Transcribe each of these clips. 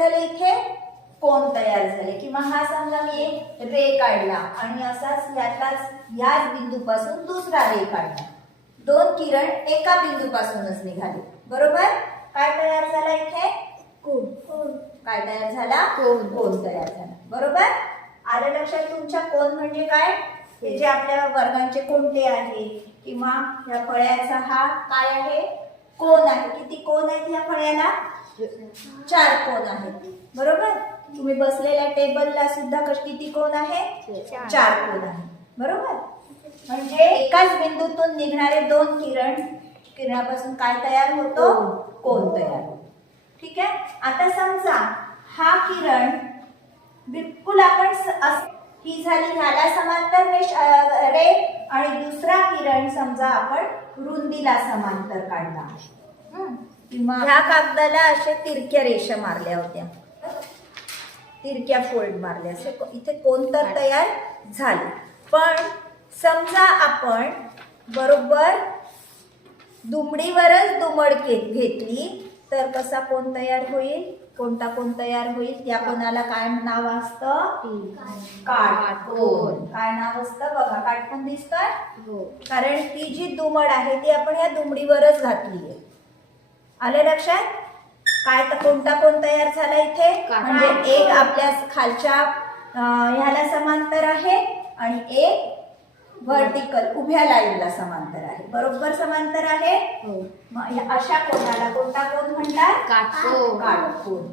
झाले इथे कोन तयार झाले. किंवा हा समजा मी एक रे काढला आणि असाच याच बिंदूपासून दुसरा रे काढला. दोन किरण एका बिंदूपासूनच निघाले. बरोबर. काय तयार झाला इथे कोन. काय तयार झाला कोन तयार झाला. बरोबर. आलं लक्षात तुमच्या. कोन म्हणजे काय, हे जे आपल्या वर्गांचे कोणते आहे किंवा या फळ्याचा हा काय आहे कोन आहे. किती कोन आहेत या फळ्याला 4 कोन आहेत. बरोबर. तुम्ही बसलेल्या टेबलला सुद्धा किती कोन आहे 4 कोन आहे. बरोबर. म्हणजे एकाच बिंदूतून निघणारे दोन किरणापासून काय तयार होतो कोन तयार होतो. ठीक आहे. आता समजा हा किरण बिलकुल आपण ही झाली ह्याला समांतर रे आणि दुसरा किरण समजा आपण रुंदीला समांतर काढला किंवा ह्या कागदाला अशा तिरक्या रेषा मारल्या होत्या, तिरक्या फोल्ड मारले असे इथे कोन तर तयार झाले. पण समजा आपण बरोबर दुमडीवरच दुमड घेतली तर कसा कोन तयार होईल, कोणता कोन तयार होईल. त्या कोणाला काय नाव असतं काटकोन. काय नाव असतं बघा, काटकोन दिसतोय. कारण ती जी दुमड आहे ती आपण या दुमडीवरच घातली आहे. आलं लक्षात. काय तर कोणता कोन तयार झाला इथे, म्हणजे एक आपल्या खालच्या ह्याला समांतर आहे आणि एक व्हर्टिकल उभ्या लाईनला समांतर आहे. बरोबर समांतर आहे. अशा कोणाला कोणता कोन म्हणतात काटकोन.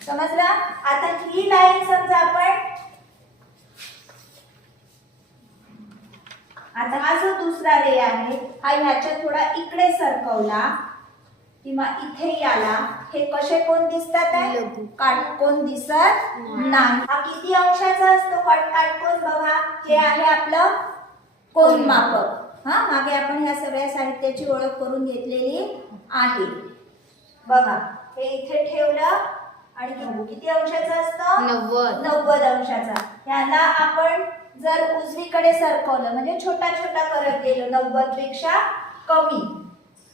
समजला. आता ही लाईन समजा आपण आता हा जो दुसरा रे आहे हा ह्याच्या थोडा इकडे सरकवला किंवा इथे याला, हे कसे कोन दिसतात आहे काटकोन दिसत नाही. हा किती अंशाचा असतो काटकोन बघा. हे आहे आपलं कोन मापक. मागे आपण ह्या सगळ्या साहित्याची ओळख करून घेतलेली आहे. बघा हे इथे ठेवलं आणि किती अंशाचा असतं 90 अंशाचा. ह्याला आपण जर उजवीकडे सरकवलं म्हणजे छोटा छोटा करत गेलो 90 पेक्षा कमी,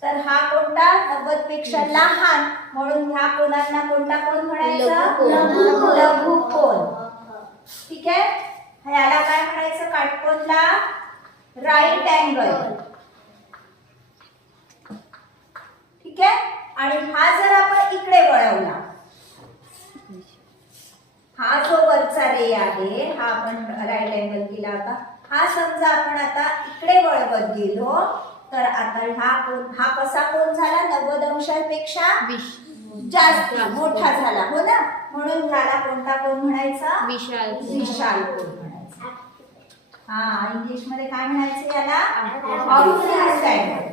तर हा कोणता 90 पेक्षा लहान, म्हणून ह्या कोनांना कोणता कोन म्हणायचा लघु कोन. ठीक आहे. ह्याला काय म्हणायचं काटकोनला राईट अँगल. ठीक आहे. आणि हा जर आपण इकडे वळवला, हा जो वरचा रे आहे हा आपण राईट अँगल केला होता, हा समजा आपण आता इकडे वळवत गेलो तर आता हा कसा कोन झाला 90 अंशापेक्षा जास्त मोठा झाला. हो ना. म्हणून ह्याला कोणता कोन म्हणायचा विशाल कोन म्हणायचा. इंग्लिश मध्ये काय म्हणायचं याला ऑब्ट्यूज अँगल.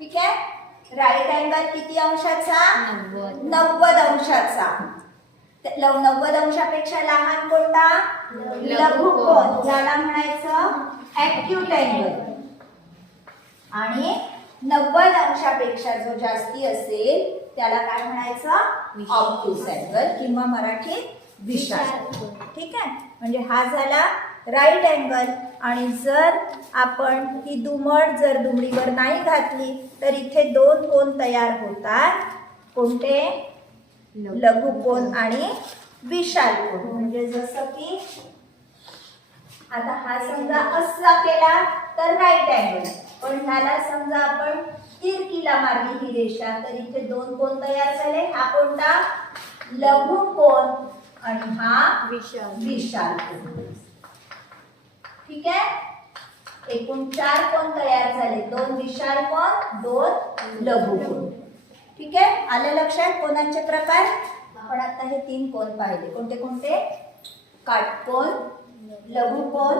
ठीक आहे. राईट अँगल किती अंशाचा 90 अंशाचा. 90 अंशापेक्षा लहान कोणता लघु कोन, याला म्हणायचं ॲक्यूट अँगल. आणि 90 अंशापेक्षा जो जास्ती असेल त्याला काय म्हणायचं ऑब्ट्यूज अँगल किंवा मराठीत विशाल. ठीक आहे. म्हणजे हा झाला राईट अँगल. आणि जर आपण ही दुमड जर दुमडीवर नाही घातली तर इथे दोन कोन तयार होतात. कोणते लघु कोन आणि विशाल कोन. म्हणजे जसं की आता हा समजा असा केला तर राईट अँगल, पण ह्याला समजा आपण तिरकीला मारली ही रेषा तर इथे दोन कोन तयार झाले. हा कोणता लघु कोन आणि हा विशाल कोन. ठीक आहे. एकूण 4 कोन तयार झाले, 2 विशाल कोन 2 लघु कोन. ठीक आहे. आलं लक्षात कोनांचे प्रकार. आपण आता हे 3 कोन पाहिले. कोणते कोणते काटकोन, लघु कोन,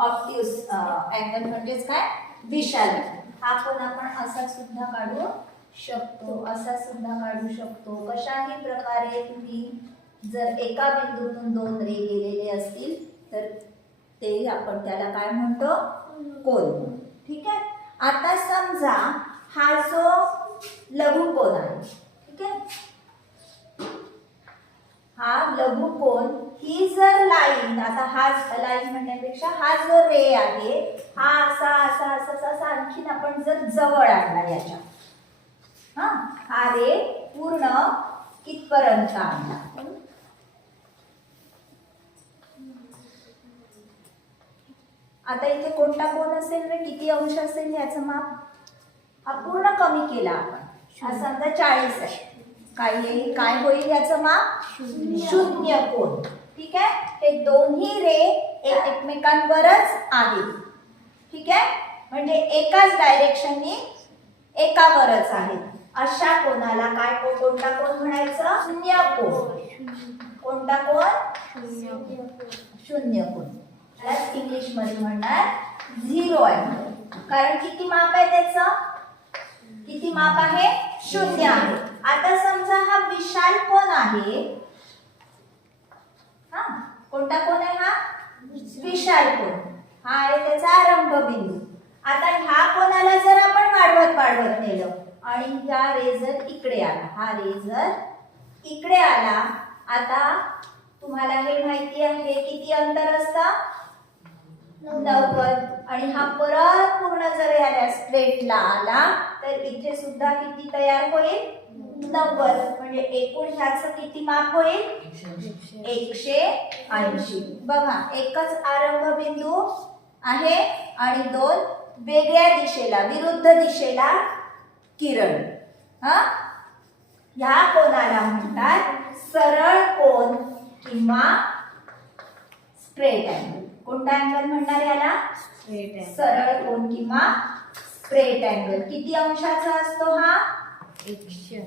ऑब्ट्यूज अँगल म्हणजेच काय विशाल. हा कोन आपण असा सुद्धा काढू शकतो, असा सुद्धा काढू शकतो. कशाही प्रकारे तुम्ही जर एका बिंदूतून 2 रे गेलेले असतील तर ते आपण त्याला काय म्हणतो कोन. ठीक आहे. आता समजा हा जो लघु कोन आहे, ठीक आहे, हा लघु कोन, ही जर लाईन, आता हा लाईन म्हणण्यापेक्षा हा जो रे आहे हा असा असा असा असा आणखीन आपण जर जवळ आणला याच्या, हा रे पूर्ण कितपर्यंत आणला. आता इथे कोणता कोण असेल रे, किती अंश असेल याचं माप. हा पूर्ण कमी केला आपण. हा समजा 40 आहे. काय होईल याचं माप. शून्य कोन. ठीक आहे. हे दोन्ही रे एकमेकांवरच आहेत. ठीक आहे. म्हणजे एकाच डायरेक्शननी एकावरच आहेत. अशा कोणाला कोणता कोन म्हणायचं. शून्य कोन. कोणता कोन. शून्य कोन. त्याला इंग्लिश मध्ये म्हणणार 0 अँगल. कारण किती माप आहे त्याचं. किती माप आहे. शून्य आहे. आता समजा हा विशाल कोन आहे. हा कोणता कोन आहे. हा विशाल कोन. हा आहे त्याचा आरंभ बिंदू. आता ह्या कोनाला जर आपण वाढवत नेलं आणि हा रे जर इकडे आला. हा रे जर इकडे आला. आता तुम्हाला हे माहिती आहे किती अंतर असतं. 90. आणि हा परत पूर्ण जर याला स्ट्रेटला आला तर इथे सुद्धा किती तयार होईल. 90. म्हणजे एकूण ह्याचं किती माप होईल. 180. बघा एकच आरंभ बिंदू आहे आणि दोन वेगळ्या दिशेला विरुद्ध दिशेला किरण. ह्या कोनाला म्हणतात सरळ कोन किंवा स्ट्रेट अँगल. कोणता अँगल म्हणणार याला. सरळ कोन किंवा स्ट्रेट अँगल. किती अंशाचा असतो हा. 180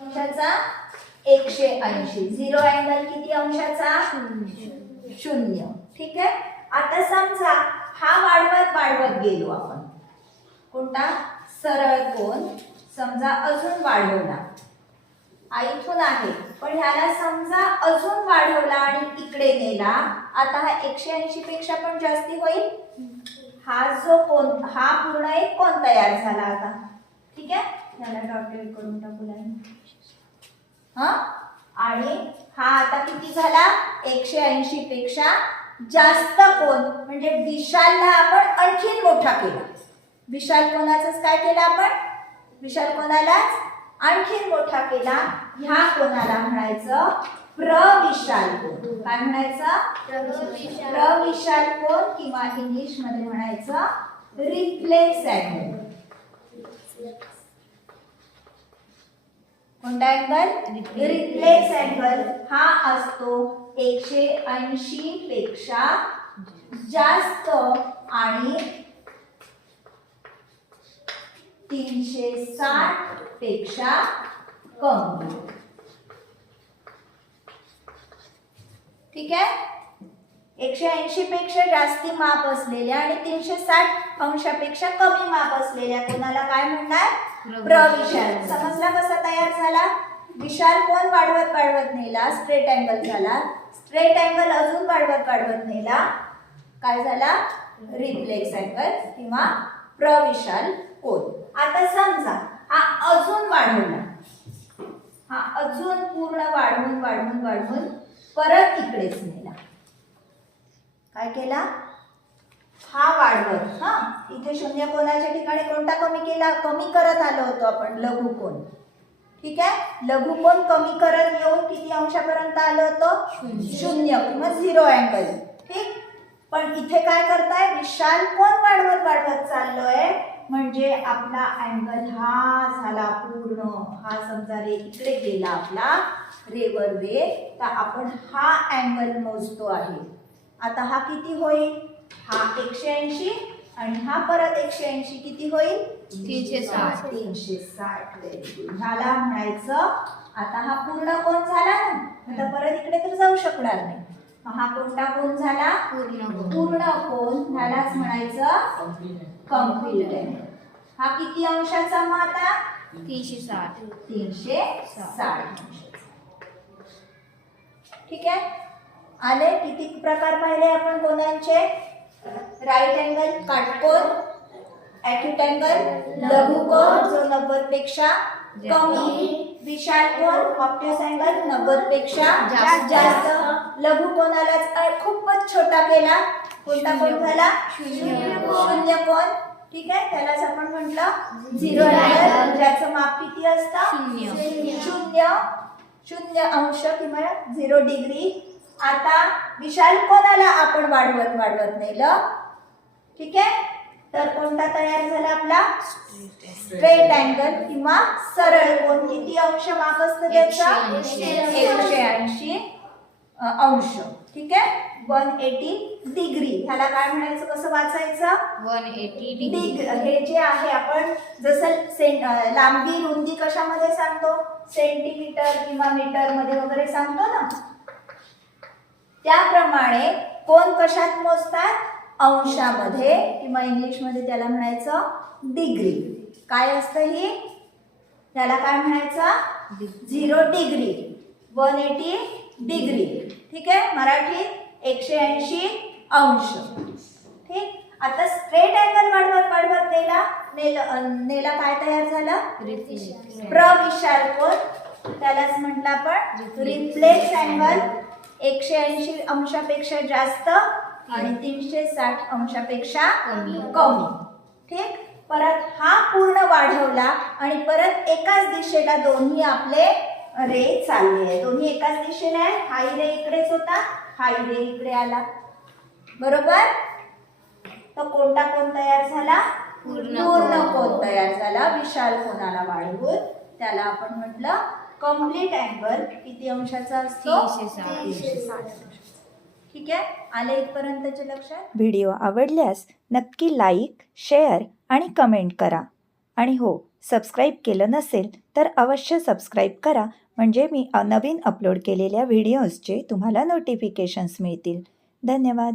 अंशाचा. 180. झिरो अँगल किती अंशाचा. 0. ठीक आहे. आता समजा हा वाढवत गेलो आपण. कोणता सरळ कोन समजा अजून वाढवला. इथून आहे पण ह्याला समजा अजून वाढवला आणि इकडे नेला. आता हा 180 पेक्षा पण जास्ती होईल. हा जो कोन हा पूर्ण एक कोन तयार झाला आता. ठीक आहे. ह्याला डॉटेड करून टाकू लाईन. आणि हा आता किती झाला. 180 पेक्षा जास्त कोन. म्हणजे विशालला आपण आणखीन मोठा केला. विशाल कोनाचाच काय केला आपण. विशाल कोनालाच आणखीन मोठा केला. ह्या कोनाला म्हणायचं प्रविशाल कोन. काय म्हणायचं. प्रविशाल कोन किंवा इंग्लिश मध्ये म्हणायचं रिफ्लेक्स अँगल. कोणता अँगल. Reflex angle. हा असतो 180 पेक्षा जास्त आणि 360 पेक्षा कमी. ठीक आहे. 180 पेक्षा जास्ती माप असलेल्या आणि 360 अंशापेक्षा कमी माप असलेल्या कोणाला काय म्हणणार. प्रविशाल. समजला कसा तयार झाला. विशाल कोन वाढवत नेला स्ट्रेट अँगल झाला. स्ट्रेट अँगल अजून वाढवत नेला काय झाला. रिफ्लेक्स अँगल किंवा प्रविशाल कोन. आता समजा हा अजून वाढवला. हा अजून पूर्ण वाढवून परत इकडेच नेला. काय केला. हा वाढवत इथे शून्य कोनाच्या ठिकाणी कोणता कमी केला. कमी करत आलो होतो आपण लघु कोन. ठीक आहे. लघु कोन कमी करत येऊन किती अंशापर्यंत आलो होतो. 0 किंवा 0 अँगल. ठीक. पण इथे काय करताय. विशाल कोन वाढवत चाललोय. म्हणजे आपला अँगल हा झाला पूर्ण. हा समजा रे इकडे गेला आपला रेवर वे. तर आपण हा अँगल मोजतो आहे. आता हा किती होईल. हा 180 आणि हा परत 180 किती होईल. 360. 360. Very good. ह्याला म्हणायचं. आता हा पूर्ण कोन झाला ना. आता परत इकडे तर जाऊ शकणार नाही. हा कोणता कोन झाला. पूर्ण कोन. ह्यालाच म्हणायचं कंप्लीट अँगल. हा किती अंशाचा मग आता. 360. 360. ठीक आहे. आले. किती प्रकार पाहिले आपण कोनांचे. राईट अँगल काटकोन. ॲक्यूट अँगल लघु कोन जो 90 पेक्षा कमी. विशाल कोन ऑब्ट्यूस अँगल 90 पेक्षा जास्त. लघु कोनाला खूपच छोटा केला. कोणता कोन झाला. शून्य कोन. ठीक आहे, त्यालाच आपण म्हटलं झिरो अँगल, ज्याचं माप किती असतं? शून्य अंश किंवा 0 डिग्री. आता विशाल कोणाला आपण वाढवत नेलं. ठीक आहे, तर कोणता तयार झाला आपला? स्ट्रेट अँगल किंवा सरळ कोन. किती अंश माप असतं त्याचं? 180 अंश. ठीक आहे, 180 डिग्री. ह्याला काय म्हणायचं, कसं वाचायचं? 180 डिग्री. हे जे आहे आपण जसं लांबी रुंदी कशामध्ये सांगतो? सेंटीमीटर किंवा मीटर मध्ये वगैरे सांगतो ना, त्याप्रमाणे कोण कशात मोजतात? अंशामध्ये, किंवा इंग्लिश मध्ये त्याला म्हणायचं डिग्री. काय असतं ही? त्याला काय म्हणायचं? 0 डिग्री, 180 डिग्री. ठीक आहे, मराठीत 180 अंश. ठीक, आता स्ट्रेट अँगल वाढवत नेला काय तयार झालं? प्रविशाल कोन. त्यालाच म्हटलं आपण रिफ्लेक्स अँगल. 180 अंशापेक्षा जास्त आणि 360 अंशापेक्षा कमी. ठीक, परत हा पूर्ण वाढवला आणि परत एकाच दिशेला दोन्ही आपले रे चालले आहे. दोन्ही एकाच दिशेने आहे. हाही रे इकडेच होता, हाही रे इकडे आला. बरोबर, तर कोणता कोण तयार झाला? पूर्ण कोन तयार झाला. विशाल कोणाला वाढवून त्याला आपण म्हटलं कम्प्लीट अँगल. किती अंशाचा असतो? 360. ठीक आहे, आले इथपर्यंतच्या लक्षात? व्हिडिओ आवडल्यास नक्की लाईक, शेअर आणि कमेंट करा. आणि हो, सबस्क्राईब केलं नसेल तर अवश्य सबस्क्राईब करा, म्हणजे मी नवीन अपलोड केलेल्या व्हिडिओजचे तुम्हाला नोटिफिकेशन्स मिळतील. धन्यवाद.